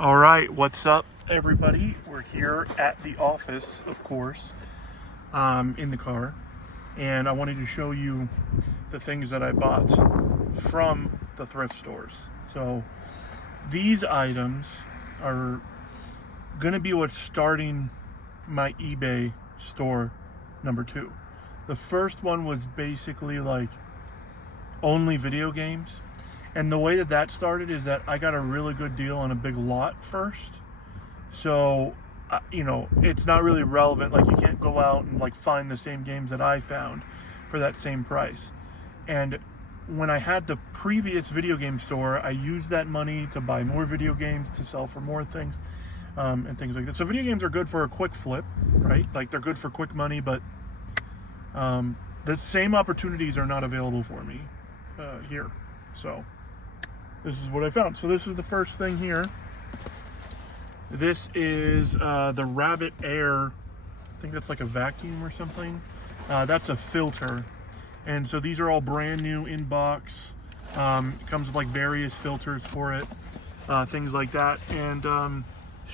All right, what's up, everybody? We're here at the office, of course, in the car, and I wanted to show you the things that I bought from the thrift stores. So these items are going to be what's starting my eBay store number 2. The first one was basically like only video games. And the way that that started is that I got a really good deal on a big lot first. So, it's not really relevant. Like, you can't go out and like find the same games that I found for that same price. And when I had the previous video game store, I used that money to buy more video games, to sell for more things, and things like that. So video games are good for a quick flip, right? Like, they're good for quick money, but the same opportunities are not available for me here. So this is what I found. So this is the first thing here. This is the Rabbit Air. I think that's like a vacuum or something. That's a filter. And so these are all brand new in box. It comes with like various filters for it, things like that. And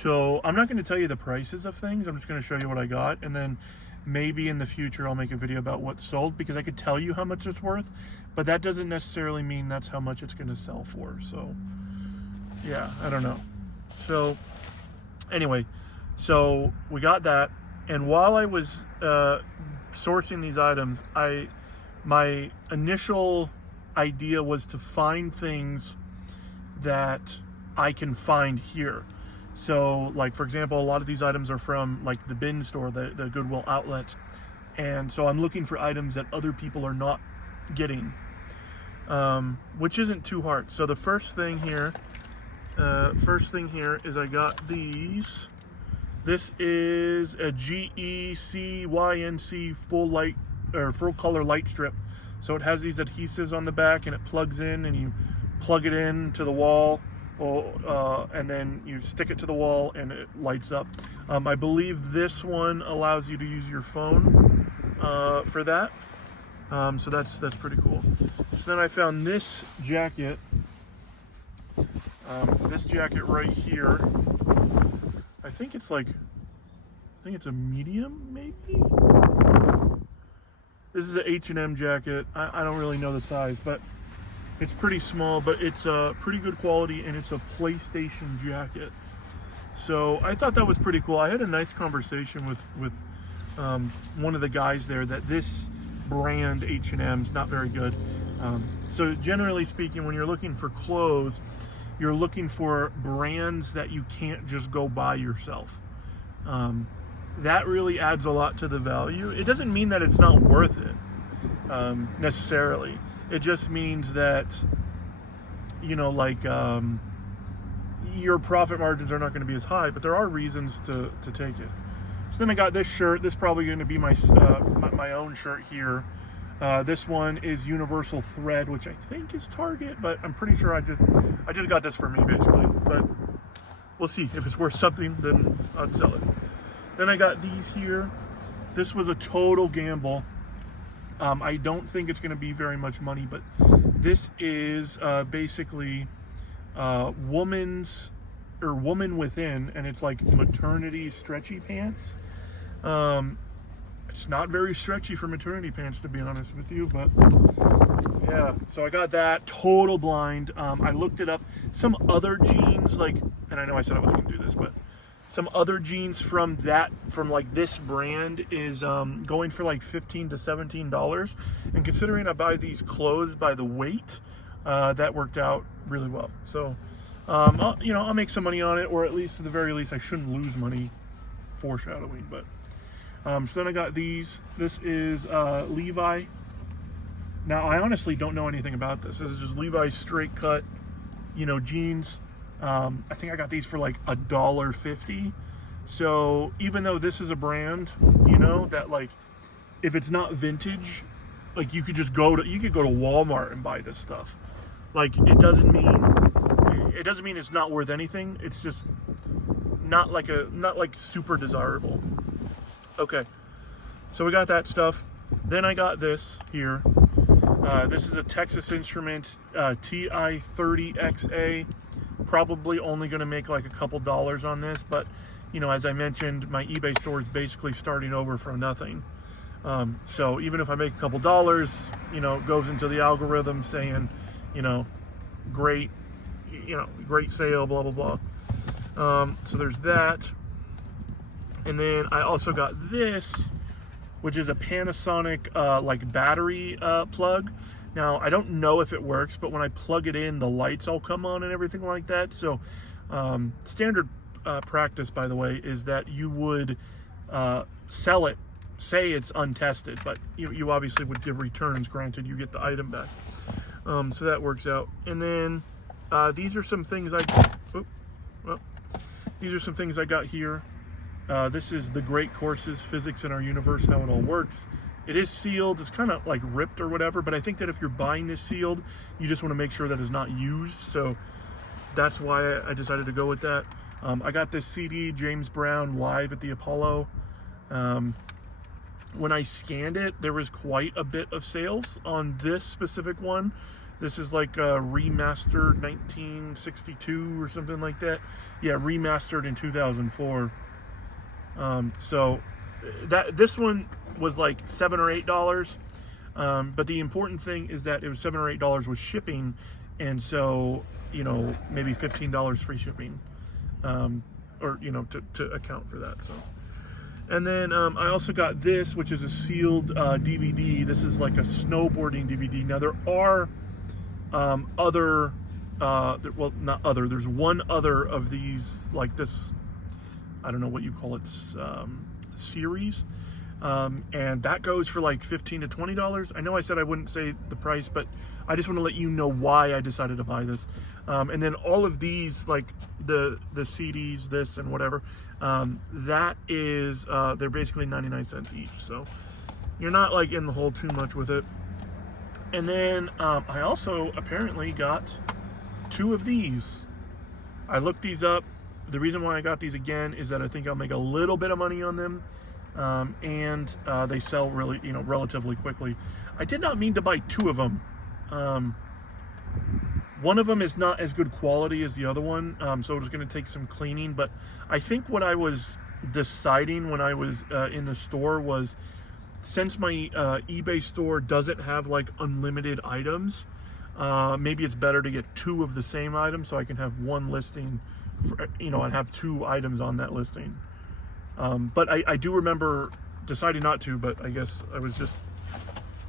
so I'm not going to tell you the prices of things. I'm just going to show you what I got. And then maybe in the future I'll make a video about what's sold, because I could tell you how much it's worth, but that doesn't necessarily mean that's how much it's going to sell for. So yeah, I don't know. So anyway, so we got that, and while I was sourcing these items, my initial idea was to find things that I can find here. So, like, for example, a lot of these items are from like the bin store, the Goodwill outlet, and so I'm looking for items that other people are not getting, which isn't too hard. So the first thing here is I got these. This is a GECYNC full color light strip. So it has these adhesives on the back, and it plugs in, and you plug it in to the wall. And then you stick it to the wall and it lights up. I believe this one allows you to use your phone for that. So that's pretty cool. So then I found this jacket. This jacket right here. I think it's a medium, maybe? This is an H&M jacket. I don't really know the size, but it's pretty small, but it's a pretty good quality, and it's a PlayStation jacket. So I thought that was pretty cool. I had a nice conversation with one of the guys there that this brand H&M's not very good. So generally speaking, when you're looking for clothes, you're looking for brands that you can't just go buy yourself. That really adds a lot to the value. It doesn't mean that it's not worth it necessarily. It just means that, your profit margins are not going to be as high, but there are reasons to take it. So then I got this shirt. This is probably going to be my own shirt here. This one is Universal Thread, which I think is Target, but I'm pretty sure I just got this for me, basically. But we'll see. If it's worth something, then I'd sell it. Then I got these here. This was a total gamble. I don't think it's going to be very much money, but this is basically Woman Within, and it's like maternity stretchy pants. It's not very stretchy for maternity pants, to be honest with you, but yeah. So I got that, total blind. I looked it up. Some other jeans, and I know I said I wasn't going to do this, but some other jeans from this brand is going for like $15 to $17. And considering I buy these clothes by the weight, that worked out really well. So, I'll make some money on it, or at least at the very least, I shouldn't lose money foreshadowing. But so then I got these. This is Levi. Now, I honestly don't know anything about this. This is just Levi's straight cut, jeans. I think I got these for like $1.50. So even though this is a brand, that like, if it's not vintage, like you could go to Walmart and buy this stuff. Like, it doesn't mean it's not worth anything. It's just not like super desirable. Okay. So we got that stuff. Then I got this here. This is a Texas Instruments TI-30XA. probably only going to make like a couple dollars on this, but you know, as I mentioned, my eBay store is basically starting over from nothing. So even if I make a couple dollars, you know, it goes into the algorithm saying, you know, great sale, blah, blah, blah. So there's that. And then I also got this, which is a Panasonic, like battery, plug. Now, I don't know if it works, but when I plug it in, the lights all come on and everything like that. So, standard, practice, by the way, is that you would, sell it, say it's untested, but you obviously would give returns, granted you get the item back. So that works out. And then these are some things these are some things I got here. This is The Great Courses, Physics in Our Universe, How It All Works. It is sealed. It's kind of like ripped or whatever, but I think that if you're buying this sealed, you just want to make sure that it's not used. So that's why I decided to go with that. I got this CD, James Brown, Live at the Apollo. When I scanned it, there was quite a bit of sales on this specific one. This is like a remastered 1962 or something like that. Yeah, remastered in 2004. So this one was like $7 or $8. But the important thing is that it was $7 or $8 with shipping. And so, you know, maybe $15 free shipping, or, you know, to account for that. So, and then, I also got this, which is a sealed, DVD. This is like a snowboarding DVD. Now there are, well, not other, there's one other of these, like this, I don't know what you call it, series, and that goes for like $15 to $20. I know I said I wouldn't say the price, but I just want to let you know why I decided to buy this. And then all of these, like the CDs, this and whatever, that is, they're basically 99 cents each, so you're not like in the hole too much with it. And then I also apparently got 2 of these. I looked these up. The reason why I got these again is that I think I'll make a little bit of money on them, and they sell really, you know, relatively quickly. I did not mean to buy 2 of them. One of them is not as good quality as the other one, so it was going to take some cleaning. But I think what I was deciding when I was in the store was, since my eBay store doesn't have like unlimited items, maybe it's better to get 2 of the same item so I can have one listing, for, you know, and have 2 items on that listing. But I do remember deciding not to, but I guess I was just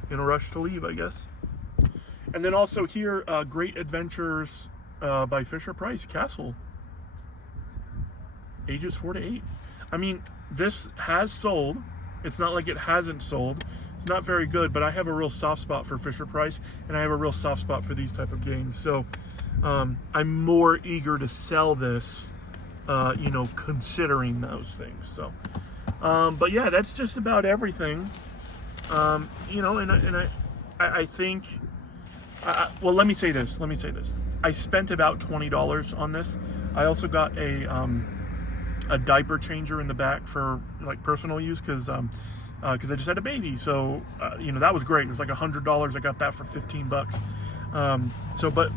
in a rush to leave, I guess. And then also here, Great Adventures by Fisher-Price Castle, ages 4 to 8. I mean, this has sold. It's not like it hasn't sold. It's not very good, but I have a real soft spot for Fisher-Price, and I have a real soft spot for these type of games. So I'm more eager to sell this, you know, considering those things. So, but yeah, that's just about everything. You know, and I think, well, let me say this. I spent about $20 on this. I also got a diaper changer in the back for like personal use, because I just had a baby. So you know, that was great. It was like $100. I got that for 15 bucks. So, but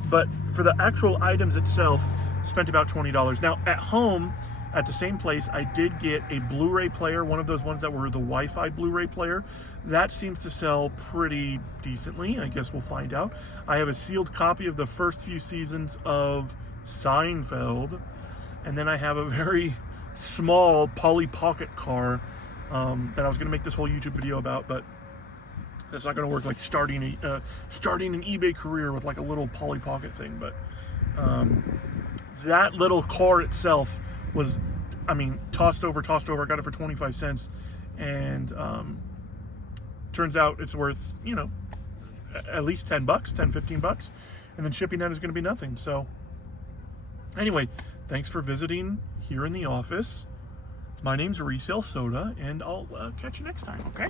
for the actual items itself, spent about $20. Now at home, at the same place, I did get a Blu-ray player, one of those ones that were the Wi-Fi Blu-ray player. That seems to sell pretty decently. I guess we'll find out. I have a sealed copy of the first few seasons of Seinfeld. And then I have a very small Polly Pocket car that I was going to make this whole YouTube video about, but that's not going to work, like starting an eBay career with like a little Polly Pocket thing. But that little car itself was, I mean, tossed over. I got it for 25 cents, and turns out it's worth, you know, at least 10 bucks, 10, 15 bucks, and then shipping that is going to be nothing. So anyway, thanks for visiting here in the office. My name's Resale Soda, and I'll catch you next time, okay?